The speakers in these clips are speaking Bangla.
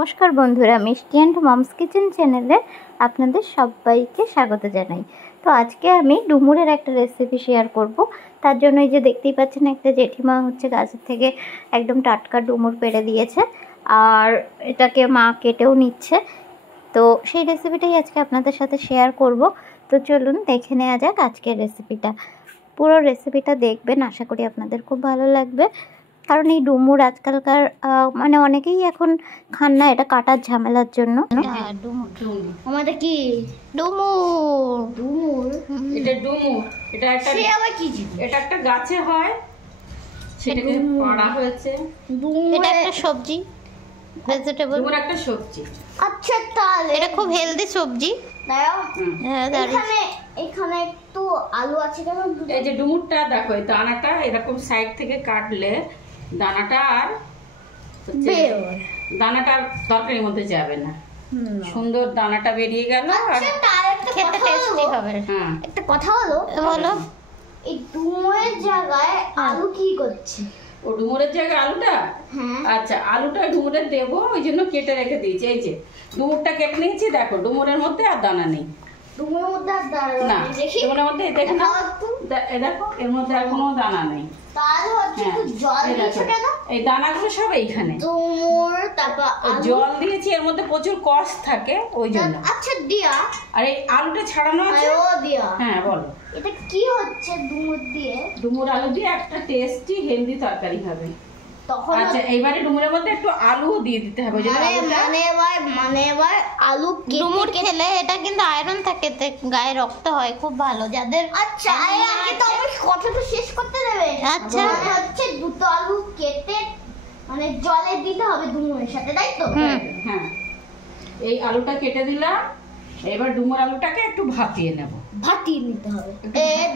নমস্কার বন্ধুরা, মিষ্টি অ্যান্ড মমস কিচেন চ্যানেলে আপনাদের সবাইকে স্বাগত জানাই। তো আজকে আমি ডুমুরের একটা রেসিপি শেয়ার করব। তার জন্য এই যে দেখতেই পাচ্ছেন, একটা জেঠিমা হচ্ছে গাছের থেকে একদম টাটকা ডুমুর পেড়ে দিয়েছে, আর এটাকে মা কেটেও নিচ্ছে। তো সেই রেসিপিটাই আজকে আপনাদের সাথে শেয়ার করব। তো চলুন দেখে নেওয়া যাক আজকের রেসিপিটা। পুরো রেসিপিটা দেখবেন, আশা করি আপনাদের খুব ভালো লাগবে। কারণ এই ডুমুর আজকালকার মানে অনেকেই এখন খান না, এটা কাটার ঝামেলার জন্য। আমাদের কি ডুমুর ডুমুর, এটা ডুমুর, এটা একটা সে আবার কি জিনিস? এটা একটা গাছে হয়, সেটাকে পাড়া হয়েছে। এটা একটা সবজি, ভেজিটেবল, ডুমুর একটা সবজি। আচ্ছা তাহলে এটা খুব হেলদি সবজি। দাঁড়াও, হ্যাঁ, এখানে একটু আলু আছে কেন? এই যে ডুমুরটা দেখো, এই দানাটা এরকম সাইড থেকে কাটলে দানাটা আর হচ্ছে দানাটা তরকারির মধ্যে যাবে না, সুন্দর দানাটা বেরিয়ে গেল। আর আচ্ছা তার একটা খেতে কথা টেস্টি হলো, হবে। হ্যাঁ, একটা কথা হলো, বলো। এই ডুমুরের জায়গায় আলু কি করছে? ও ডুমুরের জায়গায় আলুটা, হ্যাঁ আচ্ছা আলুটা ডুমুরের দেবো, ওই জন্য কেটে রেখে দিয়েছি। এই যে ডুমুরটা কেটে নিয়েছি, দেখো ডুমুরের মধ্যে আর দানা নেই। ডুমুরের মধ্যে আর দাঁড়ালো না, দেখি ডুমুরের মধ্যে দেখো না, দেখাও একটু। দেখো এর মধ্যে আর কোনো দানা নেই। তাহলে হচ্ছে হ্যাঁ, একটু জল এই দিয়েছো দেখো, কেন? এই দানাগুলো সব এইখানে। ডুমুর তারপর ওই আলু। জল দিয়েছি, এর মধ্যে প্রচুর কষ থাকে ওই জন্য। আচ্ছা দিয়া, আর এই আলুটা ছাড়ানো আছে। ও দিয়া, হ্যাঁ বলো, এটা কি হচ্ছে ডুমুর দিয়ে? ডুমুর আলু দিয়ে একটা টেস্টি হেলদি তরকারি হবে। তখন আচ্ছা এইবারে ডুমুরের মধ্যে একটু আলুও দিয়ে দিতে হবে, যেন আলুটা মানে এবার আলু ডুমুর খেলে এটা কিন্তু আয়রন থাকে, গায়ে রক্ত হয়, খুব ভালো যাদের। আচ্ছা আগে তো আমি কথাটা শেষ করতে দেবে। আচ্ছা। মানে হচ্ছে দুটো আলু কেটে মানে জলে দিতে হবে ডুমুরের সাথে, তাই তো? হ্যাঁ, এই আলুটা কেটে দিলাম। এবার ডুমুর আলুটাকে একটু ভাপিয়ে নেব, ভাটিয়ে নিতে হবে।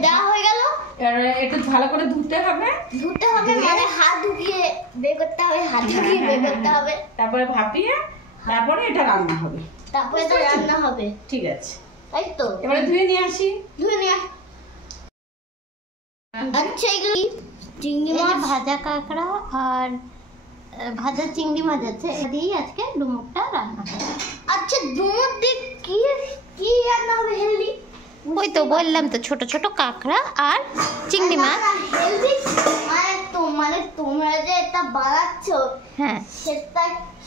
দেওয়া হয়ে গেল। আর একটু ভালো করে ধুতে হবে। ধুতে হবে মানে হাত ঢুকিয়ে বের করতে হবে, হাত ঢুকিয়ে বের করতে হবে, তারপরে ভাপিয়ে তারপরে এটা রান্না হবে। তারপরে তো রান্না হবে, ঠিক আছে, তাই তো? এবারে ধুয়ে নিয়ে আসি। ধুয়ে নিয়ে আস। আচ্ছা এগুলো কি? চিংড়ি এই যে মাছ ভাজা কাঁকড়া আর ভাজা চিংড়ি মাছ আছে, এটা দিয়েই আজকে ডুমুরটা রান্না হবে। আচ্ছা ডুমুর দিয়ে কি কি রান্না হবে হেলদি? ওই তো বললাম তো, ছোট ছোট কাঁকড়া আর চিংড়ি মাছ। হেলদি মানে তোমরা যে এটা বানাচ্ছ, হ্যাঁ,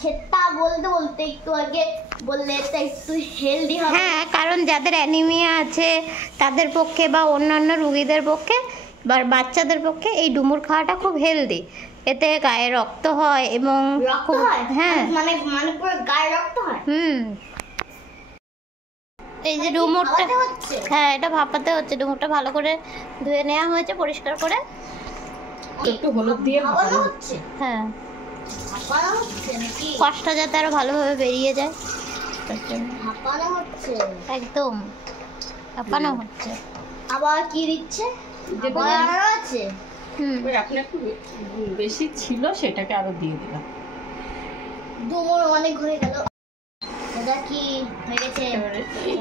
সেটা বলতে বলতে একটু আগে বললে এটা একটু হেলদি হবে। হ্যাঁ, কারণ যাদের অ্যানিমিয়া আছে তাদের পক্ষে বা অন্যান্য রোগীদের পক্ষে বা বাচ্চাদের পক্ষে এই ডুমুর খাওয়াটা খুব হেলদি। এতে গায়ে রক্ত হয় এবং রক্ত হয়? হ্যাঁ, মানে মানে পুরো গায়ে রক্ত হয়? এই যে ডুমুরটা, ভাপাতে হচ্ছে? হ্যাঁ এটা ভাপাতে হচ্ছে। ডুমুরটা ভালো করে ধুয়ে নেওয়া হয়েছে পরিষ্কার করে। একটু হলুদ দিয়ে ভাপানো ভাপানো হচ্ছে? হ্যাঁ, ভাপানো হচ্ছে নাকি? কষ্টটা যাতে আরো ভালোভাবে বেরিয়ে যায় তার জন্য। ভাপানো হচ্ছে, একদম ভাপানো হচ্ছে। আবার কি দিচ্ছে? যে আবার আরো আছে? ওই এখন একটু বেশি ছিল, সেটাকে আরো দিয়ে দিলাম। ডুমুর অনেক হয়ে গেল। এটা কি হয়ে গেছে? এবারে এই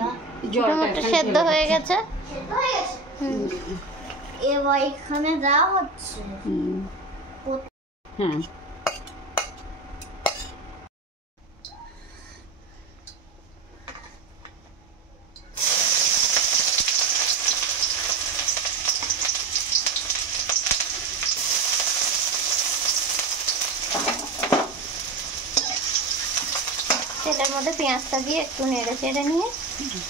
জলটা ডুমুরটা এখানে সেদ্ধ ঢেলে হয়ে গেছে। সেদ্ধ হয়ে গেছে? এবার এখানে দেওয়া হচ্ছে। হ্যাঁ, তেলের মধ্যে পেঁয়াজটা দিয়ে একটু নেড়ে চেড়ে নিয়ে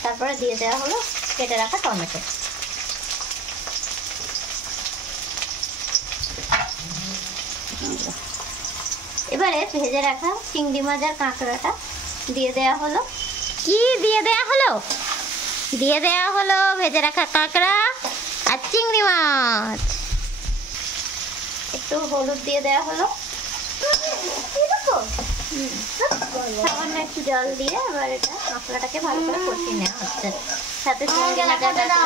তারপরে দিয়ে দেওয়া হলো কেটে রাখা টমেটো। এবারে ভেজে রাখা চিংড়ি মাছ আর কাঁকড়াটা দিয়ে দেওয়া হলো। কি দিয়ে দেওয়া হলো? দিয়ে দেওয়া হলো ভেজে রাখা কাঁকড়া আর চিংড়ি মাছ। একটু হলুদ দিয়ে দেওয়া হলো, সামান্য একটু জল দিয়ে এবার এটা মশলাটাকে ভালো করে কষিয়ে নেওয়া হচ্ছে। সাথে চিংড়ি মাছটা।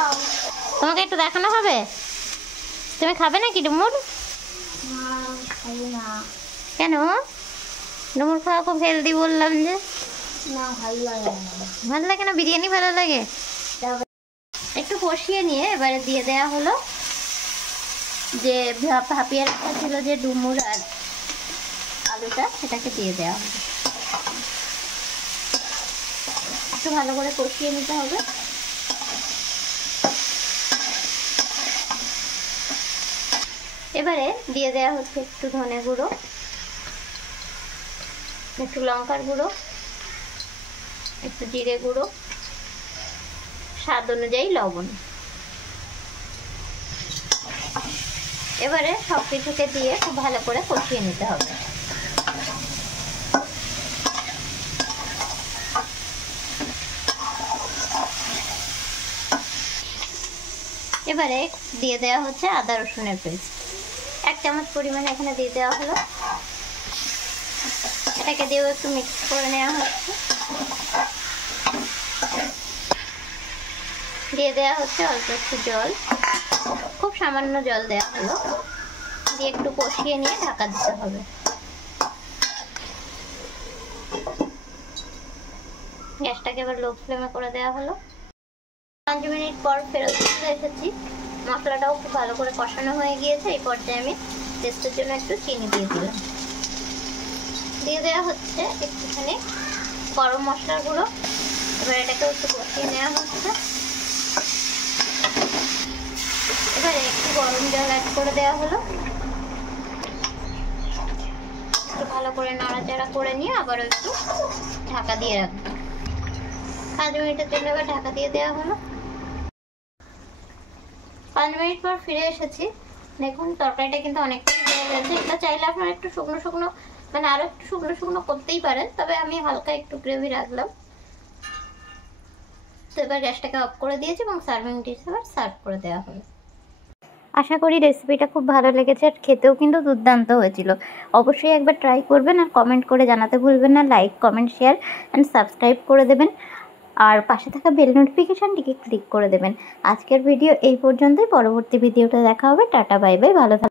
তোমাকে একটু দেখানো হবে? তুমি খাবে নাকি ডুমুর? কেন? ডুমুর খাওয়া খুব হেলদি বললাম যে। না ভালো লাগে না। ভালো লাগে না? বিরিয়ানি ভালো লাগে? একটু কষিয়ে নিয়ে এবারে দিয়ে দেওয়া হলো যে ভাপিয়ে রাখা ছিল যে ডুমুর আর আলুটা, সেটাকে দিয়ে দেওয়া হলো। একটু ভালো করে কষিয়ে নিতে হবে। এবারে দিয়ে দেওয়া হচ্ছে একটু ধনে গুঁড়ো, একটু লঙ্কার গুঁড়ো, একটু জিরে গুঁড়ো, স্বাদ অনুযায়ী লবণ। এবারে সব কিছুকে দিয়ে খুব ভালো করে কষিয়ে নিতে হবে। এবারে দিয়ে দেওয়া হচ্ছে আদা রসুনের পেস্ট, 1 চামচ পরিমাণে এখানে দিয়ে দেওয়া হলো। এটাকে দিয়েও একটু মিক্স করে নেওয়া হচ্ছে। দিয়ে দেওয়া হচ্ছে অল্প একটু জল, খুব সামান্য জল দেওয়া হলো। দিয়ে একটু কষিয়ে নিয়ে ঢাকা দিতে হবে। গ্যাসটাকে এবার লো ফ্লেমে করে দেওয়া হলো। 5 মিনিট পর ফেরত চলে এসেছি। মশলাটাও খুব ভালো করে কষানো হয়ে গিয়েছে। এই পর্যায়ে আমি টেস্টের জন্য একটু চিনি দিয়ে দিলাম। দিয়ে দেওয়া হচ্ছে একটুখানি গরম মশলার গুঁড়ো। এবার এটাকে একটু কষিয়ে নেওয়া হচ্ছে। এবারে একটু গরম জল অ্যাড করে দেওয়া হলো। একটু ভালো করে নাড়াচাড়া করে নিয়ে আবারও একটু ঢাকা দিয়ে রাখবো। 5 মিনিটের জন্য এবার ঢাকা দিয়ে দেওয়া হলো। 5 মিনিট পর ফিরে এসেছি। দেখুন তরকারিটা কিন্তু অনেকটাই হয়ে গেছে। এটা চাইলে আপনারা একটু শুকনো শুকনো, মানে আরো একটু শুকনো শুকনো করতেই পারেন, তবে আমি হালকা একটু গ্রেভি রাখলাম। তো এবার গ্যাসটাকে অফ করে দিয়েছি এবং সার্ভিং ডিশে এবার সার্ভ করে দেওয়া হবে। আশা করি রেসিপিটা খুব ভালো লেগেছে আর খেতেও কিন্তু দুর্দান্ত হয়েছিল। অবশ্যই একবার ট্রাই করবেন আর কমেন্ট করে জানাতে ভুলবেন না। Like, comment, share and subscribe করে দেবেন আর পাশে থাকা বেল নোটিফিকেশানটিকে ক্লিক করে দেবেন। আজকের ভিডিও এই পর্যন্তই। পরবর্তী ভিডিওটা দেখা হবে। টাটা, বাই বাই, ভালো থাকবেন।